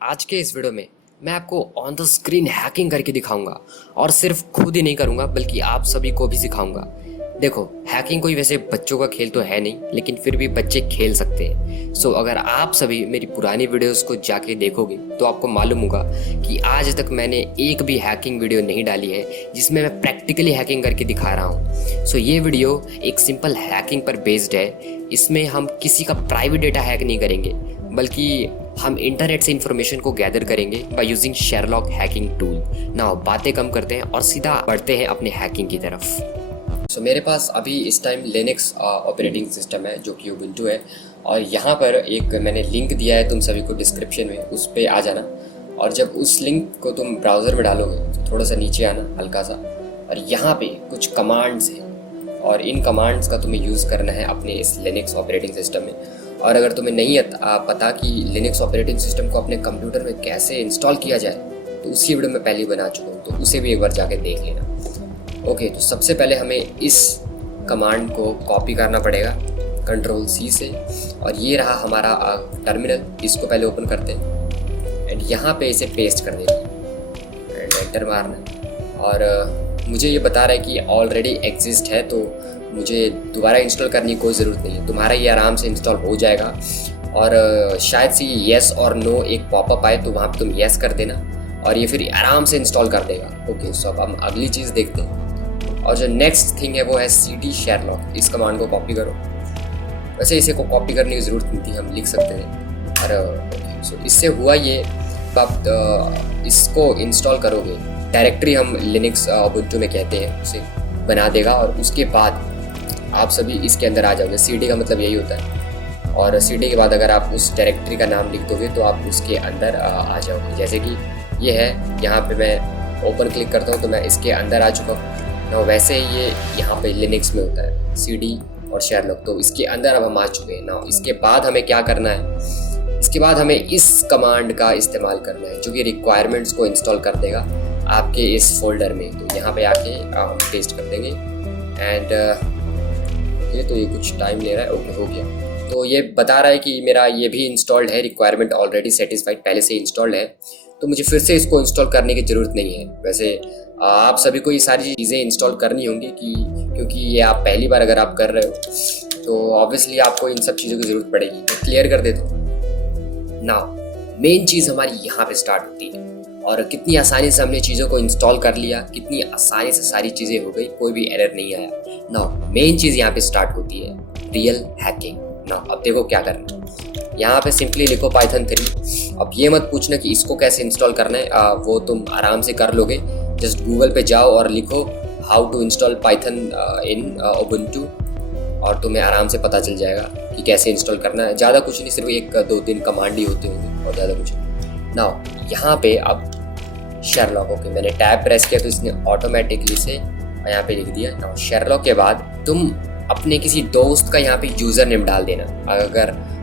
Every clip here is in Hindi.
आज के इस वीडियो में मैं आपको ऑन द स्क्रीन हैकिंग करके दिखाऊंगा और सिर्फ खुद ही नहीं करूंगा बल्कि आप सभी को भी सिखाऊंगा। देखो, हैकिंग कोई वैसे बच्चों का खेल तो है नहीं, लेकिन फिर भी बच्चे खेल सकते हैं। सो अगर आप सभी मेरी पुरानी वीडियोस को जाके देखोगे तो आपको मालूम होगा कि आज तक मैंने एक भी हैकिंग वीडियो नहीं डाली है जिसमें मैं प्रैक्टिकली हैकिंग करके दिखा रहा हूँ। सो ये वीडियो एक सिंपल हैकिंग पर बेस्ड है। इसमें हम किसी का प्राइवेट डेटा हैक नहीं करेंगे, बल्कि हम इंटरनेट से इंफॉर्मेशन को गैदर करेंगे by using Sherlock hacking tool. Now बातें कम करते हैं और सीधा बढ़ते हैं अपने हैकिंग की तरफ। मेरे पास अभी इस टाइम लिनक्स ऑपरेटिंग सिस्टम है जो कि उबुंटू है, और यहाँ पर एक मैंने लिंक दिया है तुम सभी को डिस्क्रिप्शन में, उस पर आ जाना। और जब उस लिंक को तुम ब्राउज़र में डालोगे तो थोड़ा सा नीचे आना हल्का सा, और यहाँ पे कुछ कमांड्स हैं और इन कमांड्स का तुम्हें यूज़ करना है अपने इस लिनक्स ऑपरेटिंग सिस्टम में। और अगर तुम्हें नहीं पता कि लिनक्स ऑपरेटिंग सिस्टम को अपने कंप्यूटर में कैसे इंस्टॉल किया जाए, तो उसकी वीडियो मैं पहले ही बना चुका हूँ, तो उसे भी एक बार जाके देख लेना। ओके, तो सबसे पहले हमें इस कमांड को कॉपी करना पड़ेगा Ctrl+C से, और ये रहा हमारा टर्मिनल। इसको पहले ओपन करते हैं एंड यहाँ पे इसे पेस्ट कर देना एंड एंटर मारना। और मुझे ये बता रहा है कि ऑलरेडी एग्जिस्ट है, तो मुझे दोबारा इंस्टॉल करने की कोई ज़रूरत नहीं है, तुम्हारा ये आराम से इंस्टॉल हो जाएगा। और शायद से येस और नो एक पॉपअप आए तो वहाँ पे तुम येस कर देना और ये फिर आराम से इंस्टॉल कर देगा। ओके, सो अब हम अगली चीज़ देखते हैं, और जो नेक्स्ट थिंग है वो है cd शेरलॉक। इस कमांड को कॉपी करो। वैसे इसे को कॉपी करने की ज़रूरत नहीं थी, हम लिख सकते थे। और सो इससे हुआ ये, आप इसको इंस्टॉल करोगे, डायरेक्टरी हम लिनक्स उबुंटू में कहते हैं, उसे बना देगा। और उसके बाद आप सभी इसके अंदर आ जाओगे। cd का मतलब यही होता है, और cd के बाद अगर आप उस डायरेक्टरी का नाम लिख दोगे तो आप उसके अंदर आ जाओगे। जैसे कि ये है, यहाँ पे मैं ओपन क्लिक करता हूँ तो मैं इसके अंदर आ चुका हूँ ना। वैसे ही ये यहाँ पे लिनक्स में होता है cd और शेरलॉक, तो इसके अंदर अब हम आ चुके हैं ना। इसके बाद हमें क्या करना है, इसके बाद हमें इस कमांड का इस्तेमाल करना है जो कि रिक्वायरमेंट्स को इंस्टॉल कर देगा आपके इस फोल्डर में। तो यहाँ पे आके हम पेस्ट कर देंगे एंड ये कुछ टाइम ले रहा है। ओके, हो गया। तो ये बता रहा है कि मेरा ये भी इंस्टॉल्ड है, रिक्वायरमेंट ऑलरेडी सेटिस्फाइड, पहले से इंस्टॉल्ड है, तो मुझे फिर से इसको इंस्टॉल करने की ज़रूरत नहीं है। वैसे आप सभी को ये सारी चीज़ें इंस्टॉल करनी होंगी क्योंकि ये आप पहली बार अगर आप कर रहे हो तो ऑब्वियसली आपको इन सब चीज़ों की ज़रूरत पड़ेगी। तो क्लियर कर देता हूँ। नाउ मेन चीज़ हमारी यहाँ पे स्टार्ट होती है, और कितनी आसानी से हमने चीज़ों को इंस्टॉल कर लिया, कितनी आसानी से सारी चीज़ें हो गई, कोई भी एरर नहीं आया। नाउ मेन चीज़ यहाँ पे स्टार्ट होती है, रियल हैकिंग। नाउ अब देखो क्या करना है। यहाँ पे सिंपली लिखो Python 3। अब ये मत पूछना कि इसको कैसे इंस्टॉल करना है, वो तुम आराम से कर लोगे। जस्ट गूगल पे जाओ और लिखो how to install Python in Ubuntu, और तुम्हें आराम से पता चल जाएगा कि कैसे इंस्टॉल करना है। ज़्यादा कुछ नहीं, सिर्फ एक दो तीन कमांड ही होते होंगे और ज़्यादा कुछ नहीं। नाउ यहाँ पे अब शेरलॉक, ओके, मैंने टैब प्रेस किया तो इसने ऑटोमेटिकली से यहाँ पे लिख दिया। नाउ शेरलॉक के बाद तुम अपने किसी दोस्त का यहाँ पे यूज़र नेम डाल देना।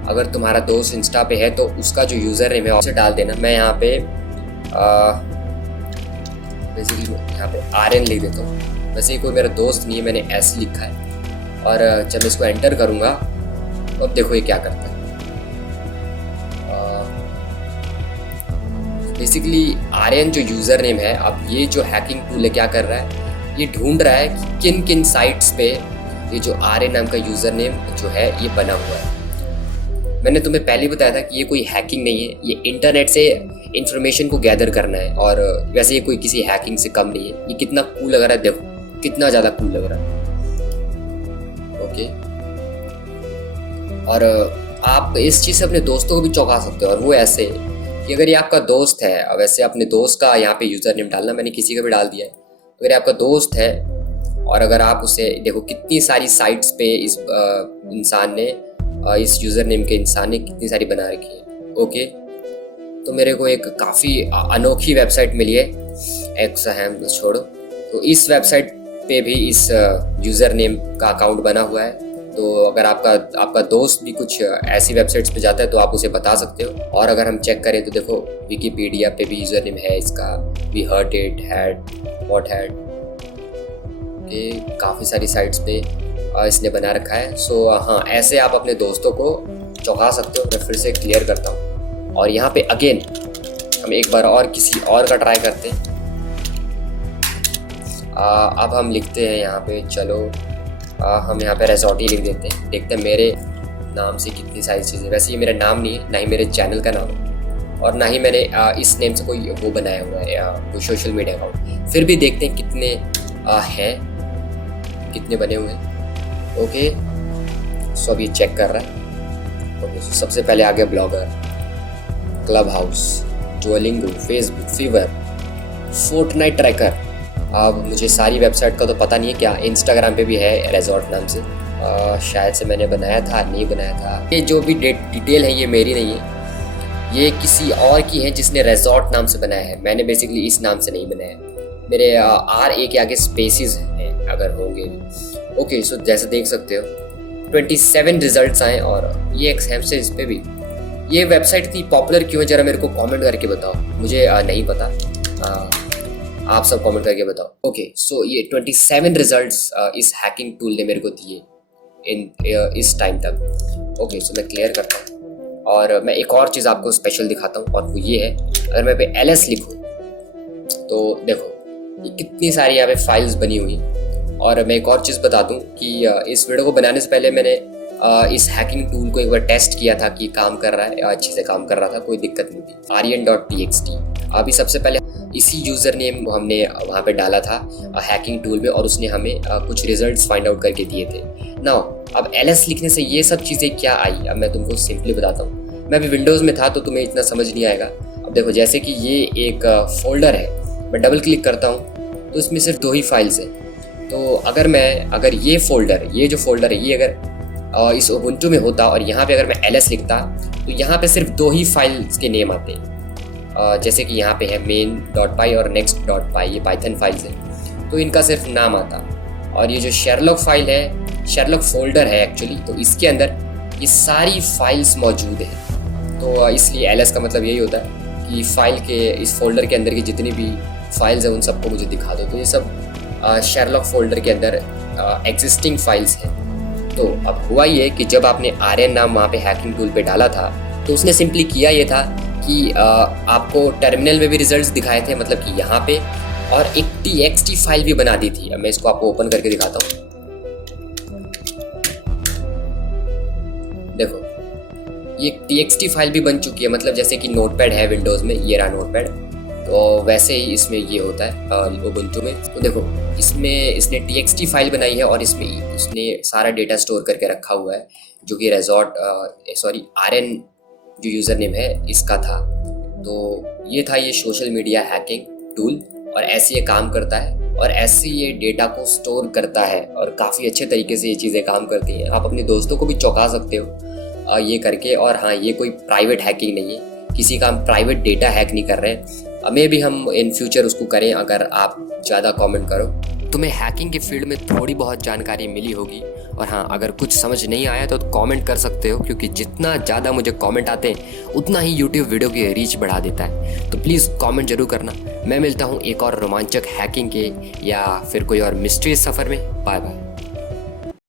अगर तुम्हारा दोस्त इंस्टा पे है तो उसका जो यूज़र नेम है उसे डाल देना। मैं यहाँ पे बेसिकली यहाँ पे RN लिख देता हूँ। वैसे ही कोई मेरा दोस्त नहीं है, मैंने S लिखा है। और जब मैं इसको एंटर करूँगा तो अब देखो ये क्या करता है। बेसिकली RN जो यूज़र नेम है, अब ये जो हैकिंग टूल है क्या कर रहा है, ये ढूंढ रहा है कि किन किन साइट्स पे ये जो RN नाम का यूज़र नेम जो है ये बना हुआ है। मैंने तुम्हें पहले ही बताया था कि ये कोई हैकिंग नहीं है, ये इंटरनेट से इंफॉर्मेशन को गैदर करना है। और वैसे ये कोई किसी हैकिंग से कम नहीं है। ये कितना कूल लग रहा है, देखो कितना ज़्यादा कूल लग रहा है। ओके, और आप इस चीज़ से अपने दोस्तों को भी चौंका सकते हो, और वो ऐसे कि अगर ये आपका दोस्त है, वैसे अपने दोस्त का यहाँ पे यूज़र नेम डालना, मैंने किसी का भी डाल दिया है। अगर ये आपका दोस्त है और अगर आप उसे देखो कितनी सारी साइट्स पे इस इंसान ने, इस यूज़र नेम के इंसान ने कितनी सारी बना रखी है। ओके, तो मेरे को एक काफ़ी अनोखी वेबसाइट मिली है, एक्सहैम छोड़ो। तो इस वेबसाइट पे भी इस यूज़र नेम का अकाउंट बना हुआ है। तो अगर आपका दोस्त भी कुछ ऐसी वेबसाइट्स पे जाता है तो आप उसे बता सकते हो। और अगर हम चेक करें तो देखो विकीपीडिया पे भी यूज़र नेम है इसका, we hurt it, had, what had, के काफ़ी सारी साइट्स पे इसने बना रखा है। सो हाँ, ऐसे आप अपने दोस्तों को चौंका सकते हो। मैं फिर से क्लियर करता हूँ, और यहाँ पे अगेन हम एक बार और किसी और का ट्राई करते हैं। अब हम लिखते हैं यहाँ पे, चलो हम यहाँ पे रिजॉर्ट ही लिख देते हैं। देखते हैं मेरे नाम से कितनी सारी चीज़ें। वैसे ये मेरा नाम नहीं है, ना ही मेरे चैनल का नाम है, और ना ही मैंने इस नेम से कोई वो बनाया हुआ है कोई सोशल मीडिया अकाउंट। फिर भी देखते हैं कितने हैं, कितने बने हुए हैं। ओके, सो अभी चेक कर रहा है। ओके, सो सबसे पहले आ गया Blogger, Clubhouse, Duolingo, Facebook, Fiverr, Fortnite Tracker. अब मुझे सारी वेबसाइट का तो पता नहीं है, क्या इंस्टाग्राम पे भी है रिजॉर्ट नाम से, शायद से मैंने बनाया था, नहीं बनाया था। ये जो भी डिटेल है ये मेरी नहीं है, ये किसी और की है जिसने रिजॉर्ट नाम से बनाया है। मैंने बेसिकली इस नाम से नहीं बनाया। मेरे RA के आगे स्पेसिस हैं अगर होंगे। ओके, सो जैसे देख सकते हो 27 रिजल्ट्स आए, और ये एक है इस पे भी। ये वेबसाइट इतनी पॉपुलर क्यों है, ज़रा मेरे को कमेंट करके बताओ, मुझे नहीं पता, आप सब कमेंट करके बताओ। ओके, सो ये 27 रिजल्ट्स इस हैकिंग टूल ने मेरे को दिए इस टाइम तक। ओके, सो मैं क्लियर करता हूँ, और मैं एक और चीज़ आपको स्पेशल दिखाता हूँ, और वो ये है, अगर मैं पे LS लिखूँ तो देखो ये कितनी सारी यहाँ पे फाइल्स बनी हुई। और मैं एक और चीज़ बता दूँ कि इस वीडियो को बनाने से पहले मैंने इस हैकिंग टूल को एक बार टेस्ट किया था कि काम कर रहा है, अच्छे से काम कर रहा था, कोई दिक्कत नहीं थी। aryan.txt अभी सबसे पहले इसी यूज़र नेम हमने वहाँ पे डाला था हैकिंग टूल में, और उसने हमें कुछ रिजल्ट्स फाइंड आउट करके दिए थे। नाउ अब LS लिखने से ये सब चीज़ें क्या आई, अब मैं तुमको सिंपली बताता हूँ। मैं अभी विंडोज़ में था तो तुम्हें इतना समझ नहीं आएगा। अब देखो, जैसे कि ये एक फोल्डर है, मैं डबल क्लिक करता हूँ तो इसमें सिर्फ 2 ही फाइल्स हैं। तो अगर ये फोल्डर, ये जो फोल्डर है, ये अगर इस उबुंटू में होता और यहाँ पे अगर मैं LS लिखता तो यहाँ पे सिर्फ 2 ही फाइल्स के नेम आते हैं। जैसे कि यहाँ पे है main.py और next.py, ये पाइथन फाइल्स हैं, तो इनका सिर्फ नाम आता। और ये जो शेरलॉक फाइल है, शेरलॉक फोल्डर है एक्चुअली, तो इसके अंदर ये सारी फाइल्स मौजूद हैं। तो इसलिए LS का मतलब यही होता है कि फाइल के इस फोल्डर के अंदर की जितनी भी फाइल्स हैं उन सबको मुझे दिखा दो। तो ये सब शेरलॉक फोल्डर के अंदर एग्जिस्टिंग फाइल्स हैं। तो अब हुआ ये कि जब आपने आर्यन नाम वहाँ पे हैकिंग टूल पे डाला था, तो उसने सिंपली किया ये था कि आपको टर्मिनल में भी रिजल्ट्स दिखाए थे, मतलब कि यहाँ पे, और एक TXT फाइल भी बना दी थी। अब मैं इसको आपको ओपन करके दिखाता हूँ। देखो, ये TXT फाइल भी बन चुकी है, मतलब जैसे कि नोटपैड है विंडोज़ में, ये रहा नोटपैड, तो वैसे ही इसमें ये होता है उबुंटू में। तो देखो, इसमें इसने TXT फाइल बनाई है, और इसमें उसने सारा डेटा स्टोर करके रखा हुआ है, जो कि आर्यन जो यूज़र नेम है इसका था। तो ये था ये सोशल मीडिया हैकिंग टूल, और ऐसे ये काम करता है, और ऐसे ये डेटा को स्टोर करता है, और काफ़ी अच्छे तरीके से ये चीज़ें काम करती हैं। आप अपने दोस्तों को भी चौंका सकते हो ये करके। और हाँ, ये कोई प्राइवेट हैकिंग नहीं है, किसी का हम प्राइवेट डेटा हैक नहीं कर रहे हैं। मे भी हम इन फ्यूचर उसको करें अगर आप ज़्यादा कमेंट करो। तुम्हें हैकिंग के फील्ड में थोड़ी बहुत जानकारी मिली होगी, और हाँ, अगर कुछ समझ नहीं आया तो कमेंट कर सकते हो, क्योंकि जितना ज़्यादा मुझे कमेंट आते हैं उतना ही यूट्यूब वीडियो की रीच बढ़ा देता है। तो प्लीज़ कमेंट जरूर करना। मैं मिलता हूँ एक और रोमांचक हैकिंग के या फिर कोई और मिस्ट्री सफ़र में। Bye bye.